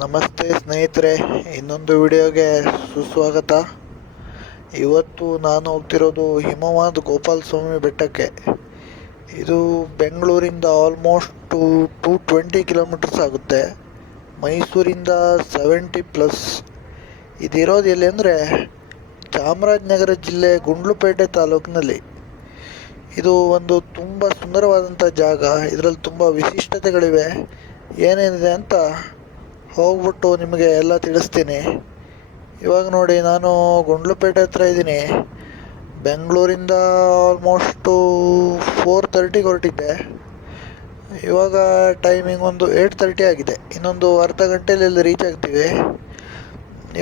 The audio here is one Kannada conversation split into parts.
ನಮಸ್ತೆ ಸ್ನೇಹಿತರೆ, ಇನ್ನೊಂದು ವಿಡಿಯೋಗೆ ಸುಸ್ವಾಗತ. ಇವತ್ತು ನಾನು ಹೋಗ್ತಿರೋದು ಹಿಮವದ್ ಗೋಪಾಲಸ್ವಾಮಿ ಬೆಟ್ಟಕ್ಕೆ. ಇದು ಬೆಂಗಳೂರಿಂದ ಆಲ್ಮೋಸ್ಟ್ 220 ಕಿಲೋಮೀಟರ್ಸ್ ಆಗುತ್ತೆ. ಮೈಸೂರಿಂದ 70+. ಇದಿರೋದು ಎಲ್ಲಿ ಅಂದರೆ ಚಾಮರಾಜನಗರ ಜಿಲ್ಲೆ ಗುಂಡ್ಲುಪೇಟೆ ತಾಲೂಕಿನಲ್ಲಿ. ಇದು ಒಂದು ತುಂಬ ಸುಂದರವಾದಂಥ ಜಾಗ. ಇದರಲ್ಲಿ ತುಂಬ ವಿಶಿಷ್ಟತೆಗಳಿವೆ. ಏನೇನಿದೆ ಅಂತ ಹೋಗ್ಬಿಟ್ಟು ನಿಮಗೆ ಎಲ್ಲ ತಿಳಿಸ್ತೀನಿ. ಇವಾಗ ನೋಡಿ, ನಾನು ಗುಂಡ್ಲುಪೇಟೆ ಹತ್ರ ಇದ್ದೀನಿ. ಬೆಂಗಳೂರಿಂದ ಆಲ್ಮೋಸ್ಟು 4:30ಗೆ ಹೊರಟಿದ್ದೆ. ಇವಾಗ ಟೈಮಿಂಗ್ ಒಂದು 8:30 ಆಗಿದೆ. ಇನ್ನೊಂದು ಅರ್ಧ ಗಂಟೆಯಲ್ಲಿ ಇಲ್ಲಿ ರೀಚ್ ಆಗ್ತೀವಿ.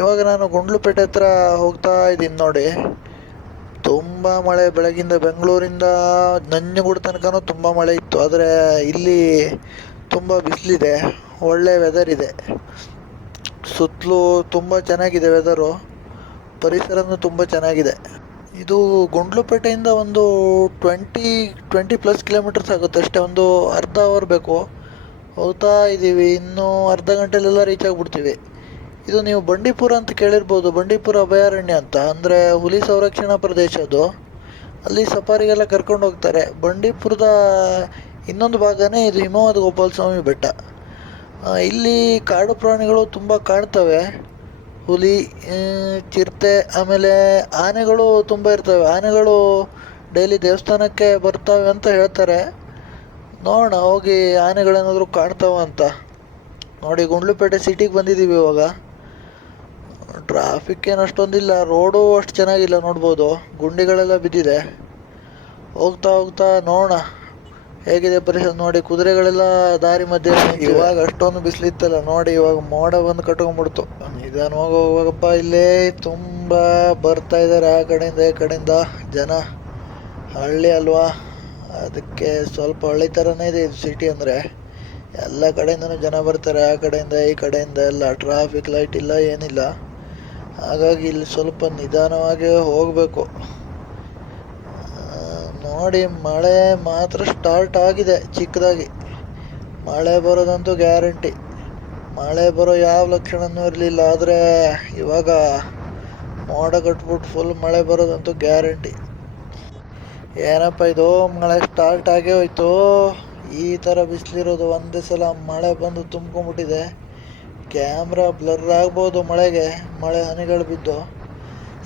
ಇವಾಗ ನಾನು ಗುಂಡ್ಲುಪೇಟೆ ಹತ್ರ ಹೋಗ್ತಾ ಇದ್ದೀನಿ ನೋಡಿ. ತುಂಬ ಮಳೆ, ಬೆಳಗಿಂದ ಬೆಂಗಳೂರಿಂದ ನಂಜನಗೂಡು ತನಕನೂ ತುಂಬ ಮಳೆ ಇತ್ತು. ಆದರೆ ಇಲ್ಲಿ ತುಂಬ ಬಿಸಿಲಿದೆ, ಒಳ್ಳೆ ವೆದರ್ ಇದೆ. ಸುತ್ತಲೂ ತುಂಬ ಚೆನ್ನಾಗಿದೆ ವೆದರು, ಪರಿಸರನೂ ತುಂಬ ಚೆನ್ನಾಗಿದೆ. ಇದು ಗುಂಡ್ಲುಪೇಟೆಯಿಂದ ಒಂದು 20+ ಕಿಲೋಮೀಟರ್ಸ್ ಆಗುತ್ತೆ ಅಷ್ಟೇ. ಒಂದು ಅರ್ಧ ಅವರ್ ಬೇಕು. ಹೋಗ್ತಾ ಇದ್ದೀವಿ, ಇನ್ನೂ ಅರ್ಧ ಗಂಟೆಲೆಲ್ಲ ರೀಚ್ ಆಗಿಬಿಡ್ತೀವಿ. ಇದು ನೀವು ಬಂಡೀಪುರ ಅಂತ ಕೇಳಿರ್ಬೋದು. ಬಂಡೀಪುರ ಅಭಯಾರಣ್ಯ ಅಂತ, ಅಂದರೆ ಹುಲಿ ಸಂರಕ್ಷಣಾ ಪ್ರದೇಶ ಅದು. ಅಲ್ಲಿ ಸಫಾರಿಗೆಲ್ಲ ಕರ್ಕೊಂಡು ಹೋಗ್ತಾರೆ. ಬಂಡೀಪುರದ ಇನ್ನೊಂದು ಭಾಗನೇ ಇದು ಹಿಮವದ್ ಗೋಪಾಲಸ್ವಾಮಿ ಬೆಟ್ಟ. ಇಲ್ಲಿ ಕಾಡು ಪ್ರಾಣಿಗಳು ತುಂಬ ಕಾಣ್ತವೆ. ಹುಲಿ, ಚಿರತೆ, ಆಮೇಲೆ ಆನೆಗಳು ತುಂಬ ಇರ್ತವೆ. ಆನೆಗಳು ಡೈಲಿ ದೇವಸ್ಥಾನಕ್ಕೆ ಬರ್ತವೆ ಅಂತ ಹೇಳ್ತಾರೆ. ನೋಡೋಣ ಹೋಗಿ ಆನೆಗಳೇನಾದರೂ ಕಾಣ್ತಾವ ಅಂತ. ನೋಡಿ, ಗುಂಡ್ಲುಪೇಟೆ ಸಿಟಿಗೆ ಬಂದಿದ್ದೀವಿ ಇವಾಗ. ಟ್ರಾಫಿಕ್ ಏನು ಅಷ್ಟೊಂದಿಲ್ಲ, ರೋಡು ಅಷ್ಟು ಚೆನ್ನಾಗಿಲ್ಲ, ನೋಡ್ಬೋದು ಗುಂಡಿಗಳೆಲ್ಲ ಬಿದ್ದಿದೆ. ಹೋಗ್ತಾ ಹೋಗ್ತಾ ನೋಡೋಣ ಹೇಗಿದೆ ಪರಿಸರ. ನೋಡಿ, ಕುದುರೆಗಳೆಲ್ಲ ದಾರಿ ಮಧ್ಯೆ. ಇವಾಗ ಅಷ್ಟೊಂದು ಬಿಸಿಲಿತ್ತಲ್ಲ ನೋಡಿ, ಇವಾಗ ಮೋಡ ಬಂದು ಕಟ್ಕೊಂಡ್ಬಿಡ್ತು. ನಿಧಾನವಾಗಿ ಹೋಗುವಾಗಪ್ಪ. ಇಲ್ಲೇ ತುಂಬ ಬರ್ತಾ ಇದ್ದಾರೆ ಆ ಕಡೆಯಿಂದ ಈ ಕಡೆಯಿಂದ ಜನ. ಹಳ್ಳಿ ಅಲ್ವಾ, ಅದಕ್ಕೆ ಸ್ವಲ್ಪ ಹಳ್ಳಿ ಥರನೇ ಇದೆ ಇದು ಸಿಟಿ ಅಂದರೆ. ಎಲ್ಲ ಕಡೆಯಿಂದನೂ ಜನ ಬರ್ತಾರೆ, ಆ ಕಡೆಯಿಂದ ಈ ಕಡೆಯಿಂದ ಎಲ್ಲ. ಟ್ರಾಫಿಕ್ ಲೈಟ್ ಇಲ್ಲ, ಏನಿಲ್ಲ. ಹಾಗಾಗಿ ಇಲ್ಲಿ ಸ್ವಲ್ಪ ನಿಧಾನವಾಗಿ ಹೋಗಬೇಕು. ನೋಡಿ, ಮಳೆ ಮಾತ್ರ ಸ್ಟಾರ್ಟ್ ಆಗಿದೆ ಚಿಕ್ಕದಾಗಿ. ಮಳೆ ಬರೋದಂತೂ ಗ್ಯಾರಂಟಿ. ಮಳೆ ಬರೋ ಯಾವ ಲಕ್ಷಣವೂ ಇರಲಿಲ್ಲ, ಆದರೆ ಇವಾಗ ಮೋಡ ಕಟ್ಬಿಟ್ಟು ಫುಲ್ ಮಳೆ ಬರೋದಂತೂ ಗ್ಯಾರಂಟಿ. ಏನಪ್ಪ ಇದು, ಮಳೆ ಸ್ಟಾರ್ಟ್ ಆಗೇ ಹೋಯ್ತು. ಈ ಥರ ಬಿಸಿಲಿರೋದು ಒಂದೇ ಸಲ ಮಳೆ ಬಂದು ತುಂಬ್ಕೊಂಡ್ಬಿಟ್ಟಿದೆ. ಕ್ಯಾಮ್ರಾ ಬ್ಲರ್ ಆಗ್ಬೋದು ಮಳೆಗೆ, ಮಳೆ ಹನಿಗಳು ಬಿದ್ದು.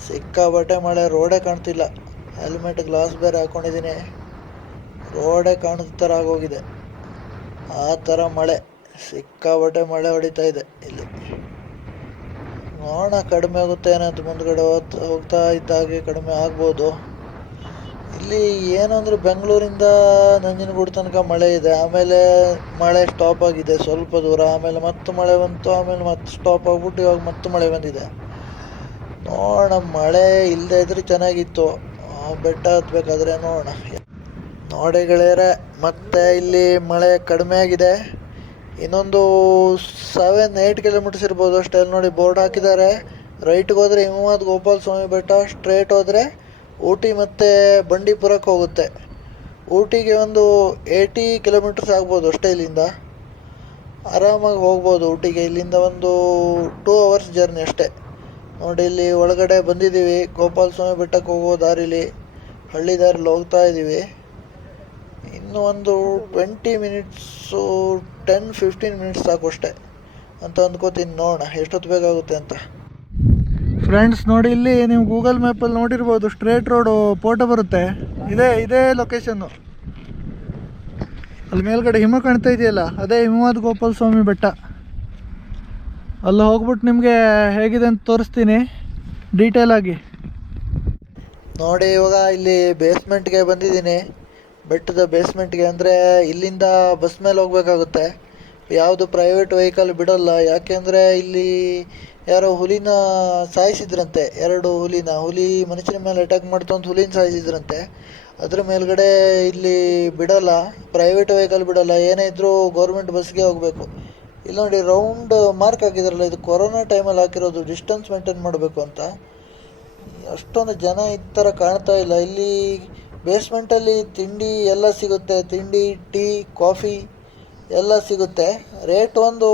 ಸಿಕ್ಕಾಬಟ್ಟೆ ಮಳೆ, ರೋಡೇ ಕಾಣ್ತಿಲ್ಲ. ಹೆಲ್ಮೆಟ್ ಗ್ಲಾಸ್ ಬೇರೆ ಹಾಕ್ಕೊಂಡಿದ್ದೀನಿ, ರೋಡೇ ಕಾಣಿದ ಥರ ಆಗೋಗಿದೆ. ಆ ಥರ ಮಳೆ, ಸಿಕ್ಕಾಬಟ್ಟೆ ಮಳೆ ಹೊಡಿತಾ ಇದೆ ಇಲ್ಲಿ. ನೋಡೋಣ ಕಡಿಮೆ ಆಗುತ್ತೆ ಏನಂತ. ಮುಂದ್ಗಡೆ ಹೋಗ್ತಾ ಇದ್ದಾಗೆ ಕಡಿಮೆ ಆಗ್ಬೋದು. ಇಲ್ಲಿ ಏನು ಅಂದರೆ ಬೆಂಗಳೂರಿಂದ ನಂಜನಗೂಡು ತನಕ ಮಳೆ ಇದೆ. ಆಮೇಲೆ ಮಳೆ ಸ್ಟಾಪ್ ಆಗಿದೆ ಸ್ವಲ್ಪ ದೂರ. ಆಮೇಲೆ ಮತ್ತೆ ಮಳೆ ಬಂತು, ಆಮೇಲೆ ಮತ್ತೆ ಸ್ಟಾಪ್ ಆಗಿಬಿಟ್ಟು ಇವಾಗ ಮತ್ತೆ ಮಳೆ ಬಂದಿದೆ. ನೋಡೋಣ, ಮಳೆ ಇಲ್ಲದೆ ಇದ್ರೆ ಚೆನ್ನಾಗಿತ್ತು. ಬೆಟ್ಟ ಹತ್ಬೇಕಾದ್ರೆ ನೋಡೋಣ. ನೋಡಿ ಗೆಳೆಯರೆ, ಮತ್ತೆ ಇಲ್ಲಿ ಮಳೆ ಕಡಿಮೆ ಆಗಿದೆ. ಇನ್ನೊಂದು 7-8 ಕಿಲೋಮೀಟರ್ಸ್ ಇರ್ಬೋದು ಅಷ್ಟೇ. ಅಲ್ಲಿ ನೋಡಿ ಬೋರ್ಡ್ ಹಾಕಿದ್ದಾರೆ. ರೈಟ್ಗೆ ಹೋದರೆ ಹಿಮವದ್ ಗೋಪಾಲಸ್ವಾಮಿ ಬೆಟ್ಟ, ಸ್ಟ್ರೇಟ್ ಹೋದರೆ ಊಟಿ ಮತ್ತು ಬಂಡೀಪುರಕ್ಕೆ ಹೋಗುತ್ತೆ. ಊಟಿಗೆ ಒಂದು 80 ಕಿಲೋಮೀಟರ್ಸ್ ಆಗ್ಬೋದು ಅಷ್ಟೇ. ಇಲ್ಲಿಂದ ಆರಾಮಾಗಿ ಹೋಗ್ಬೋದು ಊಟಿಗೆ. ಇಲ್ಲಿಂದ ಒಂದು 2 ಅವರ್ಸ್ ಜರ್ನಿ ಅಷ್ಟೇ. ನೋಡಿ, ಇಲ್ಲಿ ಒಳಗಡೆ ಬಂದಿದ್ದೀವಿ. ಗೋಪಾಲಸ್ವಾಮಿ ಬೆಟ್ಟಕ್ಕೆ ಹೋಗೋ ದಾರಿಲಿ, ಹಳ್ಳಿ ದಾರಿಲಿ ಹೋಗ್ತಾ ಇದ್ದೀವಿ. ಇನ್ನು ಒಂದು 20 ಮಿನಿಟ್ಸು, 10-15 ಮಿನಿಟ್ಸ್ ಸಾಕು ಅಷ್ಟೇ ಅಂತ ಅಂದ್ಕೋತೀನಿ. ನೋಡೋಣ ಎಷ್ಟೊತ್ತು ಬೇಕಾಗುತ್ತೆ ಅಂತ. ಫ್ರೆಂಡ್ಸ್ ನೋಡಿ, ಇಲ್ಲಿ ನೀವು ಗೂಗಲ್ ಮ್ಯಾಪಲ್ಲಿ ನೋಡಿರ್ಬೋದು, ಸ್ಟ್ರೇಟ್ ರೋಡು ಫೋಟೋ ಬರುತ್ತೆ. ಇದೇ ಲೊಕೇಶನ್ನು. ಅಲ್ಲಿ ಮೇಲ್ಗಡೆ ಹಿಮ ಕಾಣ್ತಾ ಇದೆಯಲ್ಲ, ಅದೇ ಹಿಮವದ್ ಗೋಪಾಲಸ್ವಾಮಿ ಬೆಟ್ಟ. ಅಲ್ಲಿ ಹೋಗ್ಬಿಟ್ಟು ನಿಮಗೆ ಹೇಗಿದೆ ಅಂತ ತೋರಿಸ್ತೀನಿ ಡೀಟೇಲ್ ಆಗಿ. ನೋಡಿ, ಇವಾಗ ಇಲ್ಲಿ ಬೇಸ್ಮೆಂಟ್ಗೆ ಬಂದಿದ್ದೀನಿ. ಬೆಟ್ಟದ ಬೇಸ್ಮೆಂಟ್ಗೆ ಅಂದರೆ ಇಲ್ಲಿಂದ ಬಸ್ ಮೇಲೆ ಹೋಗ್ಬೇಕಾಗುತ್ತೆ. ಯಾವುದು ಪ್ರೈವೇಟ್ ವೆಹಿಕಲ್ ಬಿಡೋಲ್ಲ. ಯಾಕೆಂದರೆ ಇಲ್ಲಿ ಯಾರೋ ಹುಲಿನ ಸಾಯಿಸಿದ್ರಂತೆ. 2 ಹುಲಿ ಮನುಷ್ಯನ ಮೇಲೆ ಅಟ್ಯಾಕ್ ಮಾಡ್ತು ಅಂತ ಹುಲಿನ ಸಾಯಿಸಿದ್ರಂತೆ. ಅದ್ರ ಮೇಲ್ಗಡೆ ಇಲ್ಲಿ ಬಿಡೋಲ್ಲ, ಪ್ರೈವೇಟ್ ವೆಹಿಕಲ್ ಬಿಡೋಲ್ಲ. ಏನೇ ಇದ್ದರೂ ಗೌರ್ಮೆಂಟ್ ಬಸ್ಗೆ ಹೋಗಬೇಕು. ಇಲ್ಲಿ ನೋಡಿ, ರೌಂಡ್ ಮಾರ್ಕ್ ಹಾಕಿದಾರಲ್ಲ, ಇದು ಕೊರೋನಾ ಟೈಮಲ್ಲಿ ಹಾಕಿರೋದು, ಡಿಸ್ಟೆನ್ಸ್ ಮೇಂಟೈನ್ ಮಾಡಬೇಕು ಅಂತ. ಅಷ್ಟೊಂದು ಜನ ಈ ಥರ ಕಾಣ್ತಾ ಇಲ್ಲ. ಇಲ್ಲಿ ಬೇಸ್ಮೆಂಟಲ್ಲಿ ತಿಂಡಿ ಎಲ್ಲ ಸಿಗುತ್ತೆ. ತಿಂಡಿ, ಟೀ, ಕಾಫಿ ಎಲ್ಲ ಸಿಗುತ್ತೆ. ರೇಟ್ ಒಂದು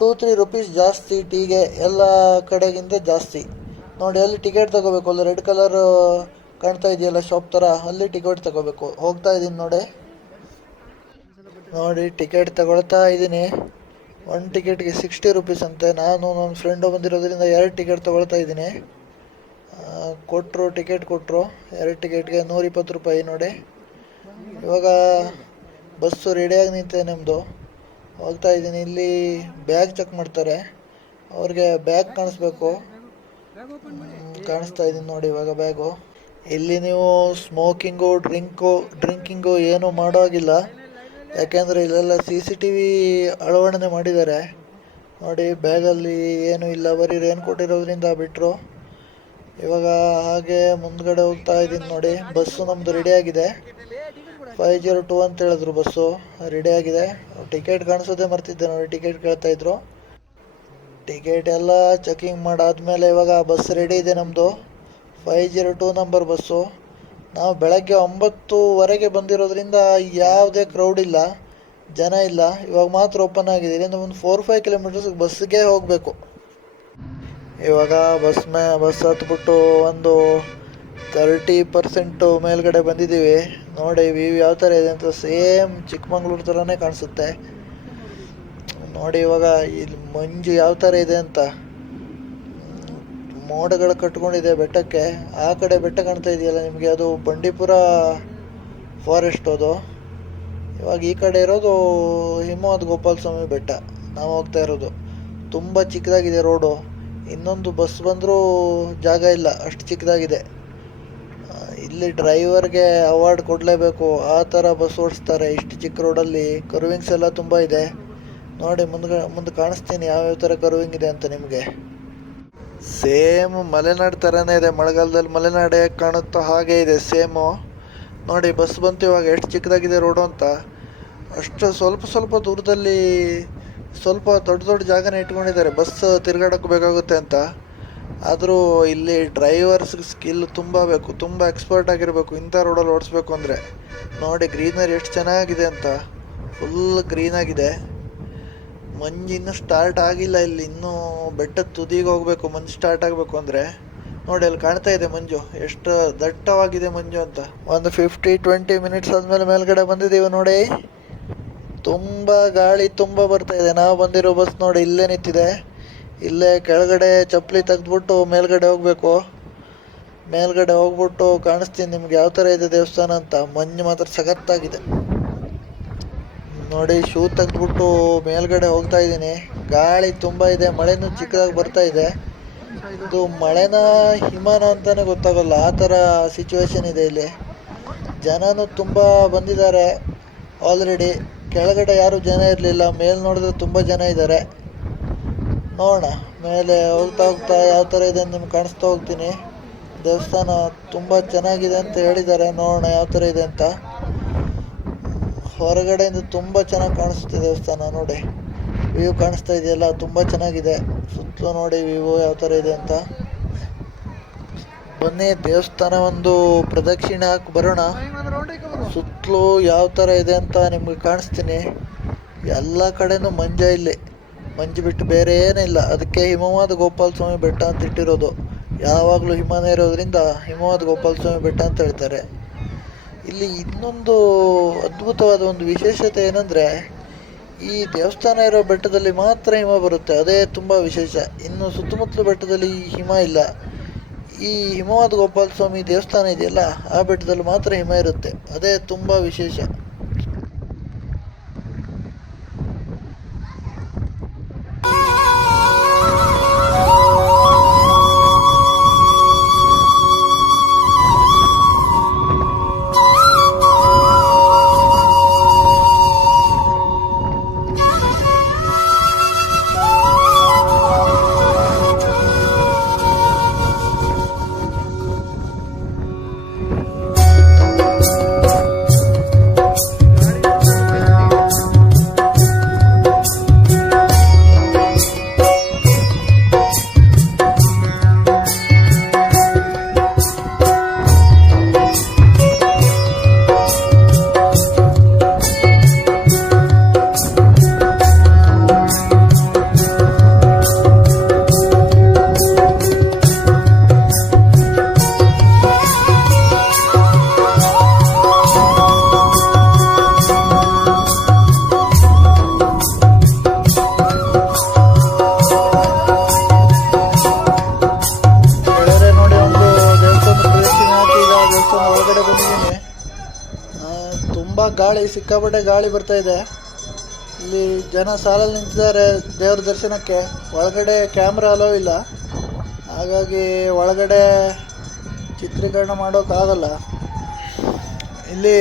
2-3 ರೂಪೀಸ್ ಜಾಸ್ತಿ ಟೀಗೆ, ಎಲ್ಲ ಕಡೆಗಿಂತ ಜಾಸ್ತಿ. ನೋಡಿ ಅಲ್ಲಿ ಟಿಕೆಟ್ ತಗೋಬೇಕು, ಅಲ್ಲಿ ರೆಡ್ ಕಲರ್ ಕಾಣ್ತಾ ಇದೆಯಲ್ಲ ಶಾಪ್ ಥರ, ಅಲ್ಲಿ ಟಿಕೆಟ್ ತಗೋಬೇಕು. ಹೋಗ್ತಾ ಇದ್ದೀನಿ ನೋಡಿ ಟಿಕೆಟ್ ತಗೊಳ್ತಾ ಇದ್ದೀನಿ. ಒಂದು ಟಿಕೆಟ್ಗೆ 60 ರೂಪೀಸ್ ಅಂತೆ. ನಾನು ನನ್ನ ಫ್ರೆಂಡು ಬಂದಿರೋದ್ರಿಂದ 2 ಟಿಕೆಟ್ ತಗೊಳ್ತಾ ಇದ್ದೀನಿ. ಟಿಕೆಟ್ ಕೊಟ್ಟರು 2 ಟಿಕೆಟ್ಗೆ 120 ರೂಪಾಯಿ. ನೋಡಿ ಇವಾಗ ಬಸ್ಸು ರೆಡಿಯಾಗಿ ನಿಂತಿದೆ ನಮ್ಮದು. ಹೋಗ್ತಾ ಇದ್ದೀನಿ. ಇಲ್ಲಿ ಬ್ಯಾಗ್ ಚೆಕ್ ಮಾಡ್ತಾರೆ, ಅವ್ರಿಗೆ ಬ್ಯಾಗ್ ಕಾಣಿಸ್ಬೇಕು. ಕಾಣಿಸ್ತಾ ಇದ್ದೀನಿ ನೋಡಿ ಇವಾಗ ಬ್ಯಾಗು. ಇಲ್ಲಿ ನೀವು ಡ್ರಿಂಕಿಂಗು ಏನೂ ಮಾಡೋ ಹಾಗಿಲ್ಲ, ಯಾಕೆಂದರೆ ಇಲ್ಲೆಲ್ಲ CCTV ಅಳವಡನೆ ಮಾಡಿದ್ದಾರೆ. ನೋಡಿ ಬ್ಯಾಗಲ್ಲಿ ಏನೂ ಇಲ್ಲ, ಬರೀ ರೇನ್ ಕೊಟ್ಟಿರೋದ್ರಿಂದ ಬಿಟ್ಟರು. ಇವಾಗ ಹಾಗೆ ಮುಂದ್ಗಡೆ ಹೋಗ್ತಾ ಇದ್ದೀನಿ. ನೋಡಿ ಬಸ್ಸು ನಮ್ಮದು ರೆಡಿಯಾಗಿದೆ. 502 ಅಂತ ಹೇಳಿದ್ರು, ಬಸ್ಸು ರೆಡಿಯಾಗಿದೆ. ಟಿಕೆಟ್ ಕಾಣಿಸೋದೇ ಮರ್ತಿದ್ದೆ ನೋಡಿ, ಟಿಕೆಟ್ ಕೇಳ್ತಾಯಿದ್ರು. ಟಿಕೆಟ್ ಎಲ್ಲ ಚೆಕಿಂಗ್ ಮಾಡಾದ್ಮೇಲೆ ಇವಾಗ ಬಸ್ ರೆಡಿ ಇದೆ ನಮ್ಮದು. 502 ನಂಬರ್ ಬಸ್ಸು. ನಾವು ಬೆಳಗ್ಗೆ 9:00ವರೆಗೆ ಬಂದಿರೋದ್ರಿಂದ ಯಾವುದೇ ಕ್ರೌಡ್ ಇಲ್ಲ, ಜನ ಇಲ್ಲ. ಇವಾಗ ಮಾತ್ರ ಓಪನ್ ಆಗಿದೆ. ಇಲ್ಲಿಂದ ಒಂದು 4-5 ಕಿಲೋಮೀಟರ್ಸ್ ಬಸ್ಸಿಗೆ ಹೋಗಬೇಕು. ಇವಾಗ ಬಸ್ ಹತ್ಬಿಟ್ಟು ಒಂದು 30% ಮೇಲ್ಗಡೆ ಬಂದಿದ್ದೀವಿ. ನೋಡಿ ವ್ಯೂ ಯಾವ ಥರ ಇದೆ ಅಂತ, ಸೇಮ್ ಚಿಕ್ಕಮಂಗ್ಳೂರು ಥರನೇ ಕಾಣಿಸುತ್ತೆ. ನೋಡಿ ಇವಾಗ ಇಲ್ಲಿ ಮಂಜು ಯಾವ ಥರ ಇದೆ ಅಂತ, ಮೋಡಗಳು ಕಟ್ಕೊಂಡಿದೆ ಬೆಟ್ಟಕ್ಕೆ. ಆ ಕಡೆ ಬೆಟ್ಟ ಕಾಣ್ತಾ ಇದೆಯಲ್ಲ ನಿಮಗೆ, ಅದು ಬಂಡೀಪುರ ಫಾರೆಸ್ಟ್ ಅದು. ಇವಾಗ ಈ ಕಡೆ ಇರೋದು ಹಿಮವದ್ ಗೋಪಾಲ ಸ್ವಾಮಿ ಬೆಟ್ಟ ನಾವು ಹೋಗ್ತಾ ಇರೋದು. ತುಂಬ ಚಿಕ್ಕದಾಗಿದೆ ರೋಡು, ಇನ್ನೊಂದು ಬಸ್ ಬಂದರೂ ಜಾಗ ಇಲ್ಲ, ಅಷ್ಟು ಚಿಕ್ಕದಾಗಿದೆ. ಇಲ್ಲಿ ಡ್ರೈವರ್ಗೆ ಅವಾರ್ಡ್ ಕೊಡಲೇಬೇಕು, ಆ ಥರ ಬಸ್ ಓಡಿಸ್ತಾರೆ ಇಷ್ಟು ಚಿಕ್ಕ ರೋಡಲ್ಲಿ. ಕರ್ವಿಂಗ್ಸ್ ಎಲ್ಲ ತುಂಬ ಇದೆ. ನೋಡಿ ಮುಂದೆ ಕಾಣಿಸ್ತೀನಿ ಯಾವ್ಯಾವ ಥರ ಕರ್ವಿಂಗ್ ಇದೆ ಅಂತ ನಿಮಗೆ. ಸೇಮ್ ಮಲೆನಾಡು ಥರನೇ ಇದೆ, ಮಳೆಗಾಲದಲ್ಲಿ ಮಲೆನಾಡು ಹೇಗೆ ಕಾಣುತ್ತೋ ಹಾಗೆ ಇದೆ ಸೇಮು. ನೋಡಿ ಬಸ್ ಬಂತು ಇವಾಗ, ಎಷ್ಟು ಚಿಕ್ಕದಾಗಿದೆ ರೋಡು ಅಂತ. ಅಷ್ಟು ಸ್ವಲ್ಪ ದೂರದಲ್ಲಿ ಸ್ವಲ್ಪ ದೊಡ್ಡ ಜಾಗನ ಇಟ್ಕೊಂಡಿದ್ದಾರೆ, ಬಸ್ ತಿರ್ಗಾಡಕ್ಕೆ ಬೇಕಾಗುತ್ತೆ ಅಂತ. ಆದರೂ ಇಲ್ಲಿ ಡ್ರೈವರ್ಸ್ಗೆ ಸ್ಕಿಲ್ ತುಂಬ ಬೇಕು, ತುಂಬ ಎಕ್ಸ್ಪರ್ಟ್ ಆಗಿರಬೇಕು ಇಂಥ ರೋಡಲ್ಲಿ ಓಡಿಸ್ಬೇಕು ಅಂದರೆ. ನೋಡಿ ಗ್ರೀನರಿ ಎಷ್ಟು ಚೆನ್ನಾಗಿದೆ ಅಂತ, ಫುಲ್ ಗ್ರೀನಾಗಿದೆ. ಮಂಜು ಇನ್ನೂ ಸ್ಟಾರ್ಟ್ ಆಗಿಲ್ಲ, ಇಲ್ಲಿ ಇನ್ನೂ ಬೆಟ್ಟದ ತುದಿಗೆ ಹೋಗಬೇಕು ಮಂಜು ಸ್ಟಾರ್ಟ್ ಆಗಬೇಕು ಅಂದರೆ. ನೋಡಿ ಅಲ್ಲಿ ಕಾಣ್ತಾ ಇದೆ ಮಂಜು, ಎಷ್ಟು ದಟ್ಟವಾಗಿದೆ ಮಂಜು ಅಂತ. ಒಂದು 50-20 ಮಿನಿಟ್ಸ್ ಆದಮೇಲೆ ಮೇಲ್ಗಡೆ ಬಂದಿದ್ದೀವಿ. ನೋಡಿ ತುಂಬ ಗಾಳಿ ತುಂಬ ಬರ್ತಾ ಇದೆ. ನಾವು ಬಂದಿರೋ ಬಸ್ ನೋಡಿ ಇಲ್ಲೇ ನಿಂತಿದೆ. ಇಲ್ಲೇ ಕೆಳಗಡೆ ಚಪ್ಪಲಿ ತೆಗೆದ್ಬಿಟ್ಟು ಮೇಲ್ಗಡೆ ಹೋಗಬೇಕು. ಮೇಲ್ಗಡೆ ಹೋಗ್ಬಿಟ್ಟು ಕಾಣಿಸ್ತೀನಿ ನಿಮ್ಗೆ ಯಾವ ಥರ ಇದೆ ದೇವಸ್ಥಾನ ಅಂತ. ಮಂಜು ಮಾತ್ರ ಸಖತ್ತಾಗಿದೆ. ನೋಡಿ ಶೂ ತೆಗೆದ್ಬಿಟ್ಟು ಮೇಲ್ಗಡೆ ಹೋಗ್ತಾ ಇದ್ದೀನಿ. ಗಾಳಿ ತುಂಬ ಇದೆ, ಮಳೆನೂ ಚಿಕ್ಕದಾಗಿ ಬರ್ತಾ ಇದೆ. ಇದು ಮಳೆನ ಹಿಮನ ಅಂತಲೇ ಗೊತ್ತಾಗಲ್ಲ, ಆ ಥರ ಸಿಚುವೇಶನ್ ಇದೆ ಇಲ್ಲಿ. ಜನನೂ ತುಂಬ ಬಂದಿದ್ದಾರೆ ಆಲ್ರೆಡಿ. ಕೆಳಗಡೆ ಯಾರೂ ಜನ ಇರಲಿಲ್ಲ, ಮೇಲೆ ನೋಡಿದ್ರೆ ತುಂಬ ಜನ ಇದ್ದಾರೆ. ನೋಡೋಣ ಮೇಲೆ ಹೋಗ್ತಾ ಯಾವ ಥರ ಇದೆ ಅಂತ ನಿಮ್ಗೆ ಕಾಣಿಸ್ತಾ ಹೋಗ್ತೀನಿ. ದೇವಸ್ಥಾನ ತುಂಬ ಚೆನ್ನಾಗಿದೆ ಅಂತ ಹೇಳಿದ್ದಾರೆ, ನೋಡೋಣ ಯಾವ ಥರ ಇದೆ ಅಂತ. ಹೊರಗಡೆಯಿಂದ ತುಂಬ ಚೆನ್ನಾಗಿ ಕಾಣಿಸುತ್ತೆ ದೇವಸ್ಥಾನ. ನೋಡಿ ವ್ಯೂ ಕಾಣಿಸ್ತಾ ಇದೆಯಲ್ಲ, ತುಂಬ ಚೆನ್ನಾಗಿದೆ. ಸುತ್ತಲೂ ನೋಡಿ ವ್ಯೂ ಯಾವ ಥರ ಇದೆ ಅಂತ. ಬನ್ನಿ ದೇವಸ್ಥಾನ ಒಂದು ಪ್ರದಕ್ಷಿಣೆ ಹಾಕಿ ಬರೋಣ. ಸುತ್ತಲೂ ಯಾವ ಥರ ಇದೆ ಅಂತ ನಿಮ್ಗೆ ಕಾಣಿಸ್ತೀನಿ. ಎಲ್ಲ ಕಡೆನೂ ಇಲ್ಲಿ ಮಂಜು ಬಿಟ್ಟು ಬೇರೆ ಏನಿಲ್ಲ. ಅದಕ್ಕೆ ಹಿಮವದ್ ಗೋಪಾಲ ಸ್ವಾಮಿ ಬೆಟ್ಟ ಅಂತ ಇಟ್ಟಿರೋದು. ಯಾವಾಗಲೂ ಹಿಮನೇ ಇರೋದ್ರಿಂದ ಹಿಮವದ್ ಗೋಪಾಲ ಸ್ವಾಮಿ ಬೆಟ್ಟ ಅಂತ ಹೇಳ್ತಾರೆ. ಇಲ್ಲಿ ಇನ್ನೊಂದು ಅದ್ಭುತವಾದ ಒಂದು ವಿಶೇಷತೆ ಏನಂದರೆ, ಈ ದೇವಸ್ಥಾನ ಇರೋ ಬೆಟ್ಟದಲ್ಲಿ ಮಾತ್ರ ಹಿಮ ಬರುತ್ತೆ, ಅದೇ ತುಂಬ ವಿಶೇಷ. ಇನ್ನು ಸುತ್ತಮುತ್ತಲು ಬೆಟ್ಟದಲ್ಲಿ ಹಿಮ ಇಲ್ಲ. ಈ ಹಿಮವದ್ ಗೋಪಾಲ ಸ್ವಾಮಿ ದೇವಸ್ಥಾನ ಇದೆಯಲ್ಲ, ಆ ಬೆಟ್ಟದಲ್ಲಿ ಮಾತ್ರ ಹಿಮ ಇರುತ್ತೆ, ಅದೇ ತುಂಬ ವಿಶೇಷ. ಗಾಳಿ, ಸಿಕ್ಕಾಪಟ್ಟೆ ಗಾಳಿ ಬರ್ತಾ ಇದೆ. ಇಲ್ಲಿ ಜನ ಸಾಲಲ್ಲಿ ನಿಂತಿದ್ದಾರೆ ದೇವ್ರ ದರ್ಶನಕ್ಕೆ. ಒಳಗಡೆ ಕ್ಯಾಮ್ರಾ ಅಲೋ ಇಲ್ಲ, ಹಾಗಾಗಿ ಒಳಗಡೆ ಚಿತ್ರೀಕರಣ ಮಾಡೋಕ್ಕಾಗಲ್ಲ. ಇಲ್ಲಿ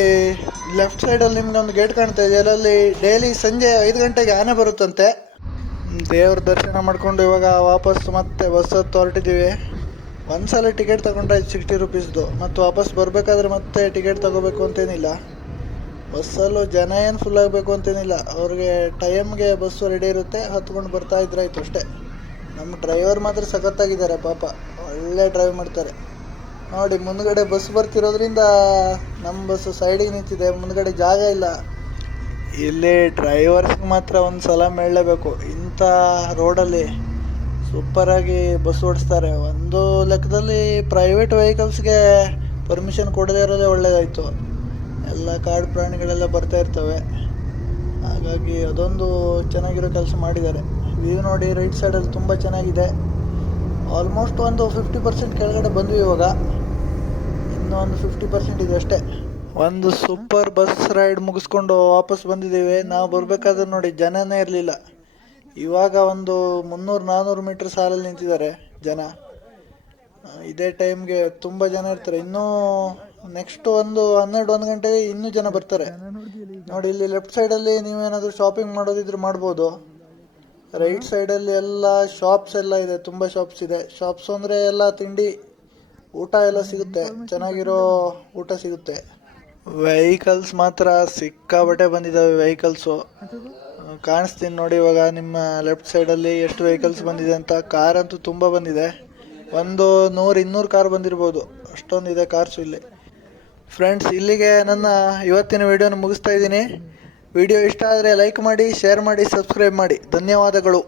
ಲೆಫ್ಟ್ ಸೈಡಲ್ಲಿ ನಿಮ್ಗೆ ಒಂದು ಗೇಟ್ ಕಾಣ್ತಾ ಇದೆ, ಅದರಲ್ಲಿ ಡೈಲಿ ಸಂಜೆ 5 ಗಂಟೆಗೆ ಆನೆ ಬರುತ್ತಂತೆ. ದೇವ್ರ ದರ್ಶನ ಮಾಡಿಕೊಂಡು ಇವಾಗ ವಾಪಸ್ ಮತ್ತೆ ಬಸ್ ಹತ್ತು ಹೊರಟಿದ್ದೀವಿ. ಒಂದ್ಸಲ ಟಿಕೆಟ್ ತಗೊಂಡ್ರೆ 60 ರುಪೀಸ್ದು, ಮತ್ತು ವಾಪಸ್ ಬರಬೇಕಾದ್ರೆ ಮತ್ತೆ ಟಿಕೆಟ್ ತಗೋಬೇಕು ಅಂತೇನಿಲ್ಲ. ಬಸ್ಸಲ್ಲೂ ಜನ ಏನು ಫುಲ್ ಆಗಬೇಕು ಅಂತೇನಿಲ್ಲ, ಅವ್ರಿಗೆ ಟೈಮ್ಗೆ ಬಸ್ಸು ರೆಡಿ ಇರುತ್ತೆ, ಹತ್ಕೊಂಡು ಬರ್ತಾ ಇದ್ರಾಯ್ತು ಅಷ್ಟೇ. ನಮ್ಮ ಡ್ರೈವರ್ ಮಾತ್ರ ಸಖತ್ತಾಗಿದ್ದಾರೆ ಪಾಪ, ಒಳ್ಳೆ ಡ್ರೈವ್ ಮಾಡ್ತಾರೆ. ನೋಡಿ ಮುಂದ್ಗಡೆ ಬಸ್ ಬರ್ತಿರೋದ್ರಿಂದ ನಮ್ಮ ಬಸ್ಸು ಸೈಡಿಗೆ ನಿಂತಿದೆ, ಮುಂದ್ಗಡೆ ಜಾಗ ಇಲ್ಲ. ಇಲ್ಲಿ ಡ್ರೈವರ್ಸ್ಗೆ ಮಾತ್ರ ಒಂದು ಸಲ ಮೇಳಲೇಬೇಕು, ಇಂಥ ರೋಡಲ್ಲಿ ಸೂಪರಾಗಿ ಬಸ್ ಓಡಿಸ್ತಾರೆ. ಒಂದು ಲೆಕ್ಕದಲ್ಲಿ ಪ್ರೈವೇಟ್ ವೆಹಿಕಲ್ಸ್ಗೆ ಪರ್ಮಿಷನ್ ಕೊಡದೇ ಇರೋದೇ ಒಳ್ಳೆಯದಾಯಿತು. ಎಲ್ಲ ಕಾಡು ಪ್ರಾಣಿಗಳೆಲ್ಲ ಬರ್ತಾ ಇರ್ತವೆ, ಹಾಗಾಗಿ ಅದೊಂದು ಚೆನ್ನಾಗಿರೋ ಕೆಲಸ ಮಾಡಿದ್ದಾರೆ. ವ್ಯೂ ನೋಡಿ ರೈಟ್ ಸೈಡಲ್ಲಿ ತುಂಬ ಚೆನ್ನಾಗಿದೆ. ಆಲ್ಮೋಸ್ಟ್ ಒಂದು 50% ಕೆಳಗಡೆ ಬಂದ್ವಿ ಇವಾಗ, ಇನ್ನೂ ಒಂದು 50% ಇದೆ ಅಷ್ಟೇ. ಒಂದು ಸೂಪರ್ ಬಸ್ ರೈಡ್ ಮುಗಿಸ್ಕೊಂಡು ವಾಪಸ್ ಬಂದಿದ್ದೀವಿ. ನಾವು ಬರಬೇಕಾದ್ರೆ ನೋಡಿ ಜನನೇ ಇರಲಿಲ್ಲ. ಇವಾಗ ಒಂದು 300-400 ಮೀಟ್ರ್ ಸಾಲಲ್ಲಿ ನಿಂತಿದ್ದಾರೆ ಜನ. ಇದೇ ಟೈಮ್ಗೆ ತುಂಬ ಜನ ಇರ್ತಾರೆ. ಇನ್ನೂ ನೆಕ್ಸ್ಟ್ ಒಂದು 12-1 ಗಂಟೆಗೆ ಇನ್ನೂ ಜನ ಬರ್ತಾರೆ. ನೋಡಿ ಇಲ್ಲಿ ಲೆಫ್ಟ್ ಸೈಡಲ್ಲಿ ನೀವೇನಾದರೂ ಶಾಪಿಂಗ್ ಮಾಡೋದಿದ್ರೆ ಮಾಡ್ಬೋದು. ರೈಟ್ ಸೈಡಲ್ಲಿ ಎಲ್ಲ ಶಾಪ್ಸ್ ಎಲ್ಲ ಇದೆ, ತುಂಬ ಶಾಪ್ಸ್ ಇದೆ. ಶಾಪ್ಸ್ ಅಂದರೆ ಎಲ್ಲ ತಿಂಡಿ ಊಟ ಎಲ್ಲ ಸಿಗುತ್ತೆ, ಚೆನ್ನಾಗಿರೋ ಊಟ ಸಿಗುತ್ತೆ. ವೆಹಿಕಲ್ಸ್ ಮಾತ್ರ ಸಿಕ್ಕಾಬಟ್ಟೆ ಬಂದಿದ್ದಾವೆ. ವೆಹಿಕಲ್ಸು ಕಾಣಿಸ್ತೀನಿ ನೋಡಿ ಇವಾಗ ನಿಮ್ಮ ಲೆಫ್ಟ್ ಸೈಡಲ್ಲಿ ಎಷ್ಟು ವೆಹಿಕಲ್ಸ್ ಬಂದಿದೆ ಅಂತ. ಕಾರ್ ಅಂತೂ ತುಂಬ ಬಂದಿದೆ, ಒಂದು 100-200 ಕಾರ್ ಬಂದಿರ್ಬೋದು, ಅಷ್ಟೊಂದಿದೆ ಕಾರ್ಸು ಇಲ್ಲಿ. ಫ್ರೆಂಡ್ಸ್, ಇಲ್ಲಿಗೆ ನನ್ನ ಇವತ್ತಿನ ವಿಡಿಯೋನ ಮುಗಿಸ್ತಾ ಇದ್ದೀನಿ. ವಿಡಿಯೋ ಇಷ್ಟ ಆದರೆ ಲೈಕ್ ಮಾಡಿ, ಶೇರ್ ಮಾಡಿ, ಸಬ್ಸ್ಕ್ರೈಬ್ ಮಾಡಿ. ಧನ್ಯವಾದಗಳು.